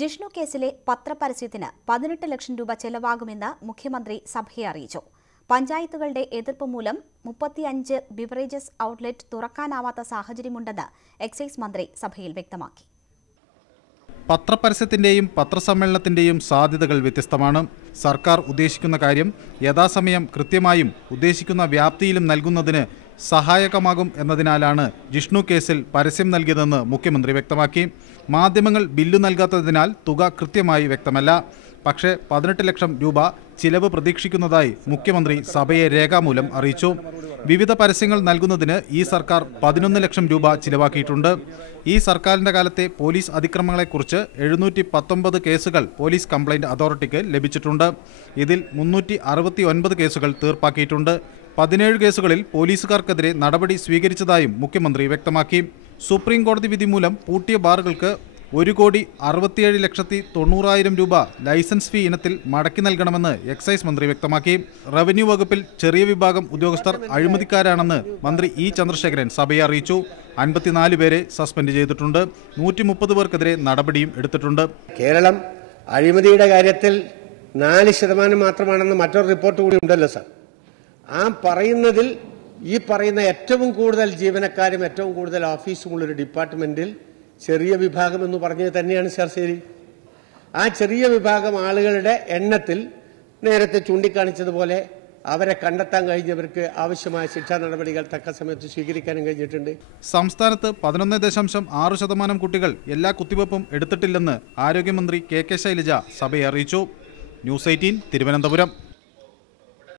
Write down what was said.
ജിഷ്ണു കേസിലെ പത്രപരസ്യത്തിന് 18 ലക്ഷം രൂപ ചെലവാകുമെന്ന് മുഖ്യമന്ത്രി സഭയെ അറിയിച്ചു. പഞ്ചായത്തുകളുടെ എതിർപ്പ് മൂലം 35 ബിവറേജസ് ഔട്ട്ലെറ്റ് തുറക്കാനാവാത്ത സാഹചര്യമുണ്ടെന്ന് എക്സൈസ് മന്ത്രി സഭയിൽ വ്യക്തമാക്കി. പത്രപരസ്യത്തിന്റെയും പത്രസമ്മേളനത്തിന്റെയും സാധ്യതകൾ വ്യത്യസ്തമാണ്. സർക്കാർ ഉദ്ദേശിക്കുന്ന കാര്യം യഥാസമയം കൃത്യമായും ഉദ്ദേശിക്കുന്ന വ്യാപ്തിയിലും നൽകുന്നതിന് സഹായകമാകും എന്നതിനാലാണ് ജിഷ്ണു കേസിൽ പരസ്യം നൽകിയതെന്ന് മുഖ്യമന്ത്രി വ്യക്തമാക്കി. മാധ്യമങ്ങൾ ബില്ലു നൽകാത്തതിനാൽ തുക കൃത്യമായി വ്യക്തമല്ല. പക്ഷേ 18 ലക്ഷം രൂപ ചിലവ് പ്രതീക്ഷിക്കുന്നതായി മുഖ്യമന്ത്രി സഭയെ രേഖാമൂലം അറിയിച്ചു. വിവിധ പരസ്യങ്ങൾ നൽകുന്നതിന് ഈ സർക്കാർ 11 ലക്ഷം രൂപ ചിലവാക്കിയിട്ടുണ്ട്. ഈ സർക്കാരിന്റെ കാലത്തെ പോലീസ് അതിക്രമങ്ങളെക്കുറിച്ച് 719 കേസുകൾ പോലീസ് കംപ്ലയിന്റ് അതോറിറ്റിക്ക് ലഭിച്ചിട്ടുണ്ട്. ഇതിൽ 369 കേസുകൾ തീർപ്പാക്കിയിട്ടുണ്ട്. 17 കേസുകളിൽ പോലീസുകാർക്കെതിരെ നടപടി സ്വീകരിച്ചതായും മുഖ്യമന്ത്രി വ്യക്തമാക്കി. സുപ്രീം കോടതി വിധി മൂലം പൂട്ടിയ ബാറുകൾക്ക് 1,67,90,000 രൂപ ലൈസൻസ് ഫീ ഇനത്തിൽ മടക്കി നൽകണമെന്ന് എക്സൈസ് മന്ത്രി വ്യക്തമാക്കി. റവന്യൂ വകുപ്പിൽ ചെറിയ വിഭാഗം ഉദ്യോഗസ്ഥർ അഴിമതിക്കാരാണെന്ന് മന്ത്രി ഇ ചന്ദ്രശേഖരൻ സഭയെ അറിയിച്ചു. 54 പേരെ സസ്പെൻഡ് ചെയ്തിട്ടുണ്ട്. 130 പേർക്കെതിരെ നടപടിയും എടുത്തിട്ടുണ്ട്. കേരളം അഴിമതിയുടെ കാര്യത്തിൽ 4% മാത്രമാണെന്ന് മറ്റൊരു റിപ്പോർട്ട് കൂടി ഉണ്ടല്ലോ സാർ. ആ പറയുന്നതിൽ ഈ പറയുന്ന ഏറ്റവും കൂടുതൽ ജീവനക്കാരും ഏറ്റവും കൂടുതൽ ഓഫീസുമുള്ളൊരു ഡിപ്പാർട്ട്മെന്റിൽ ചെറിയ വിഭാഗം എന്ന് പറഞ്ഞത് തന്നെയാണ് സാർ ശരി. ആ ചെറിയ വിഭാഗം ആളുകളുടെ എണ്ണത്തിൽ നേരത്തെ ചൂണ്ടിക്കാണിച്ചതുപോലെ അവരെ കണ്ടെത്താൻ കഴിഞ്ഞവർക്ക് ആവശ്യമായ ശിക്ഷാ നടപടികൾ തക്ക സമയത്ത് സ്വീകരിക്കാനും കഴിഞ്ഞിട്ടുണ്ട്. സംസ്ഥാനത്ത് 11.6% കുട്ടികൾ എല്ലാ കുത്തിവയ്പും എടുത്തിട്ടില്ലെന്ന് ആരോഗ്യമന്ത്രി കെ ശൈലജ സഭയെ അറിയിച്ചു. ന്യൂസ് 18 തിരുവനന്തപുരം.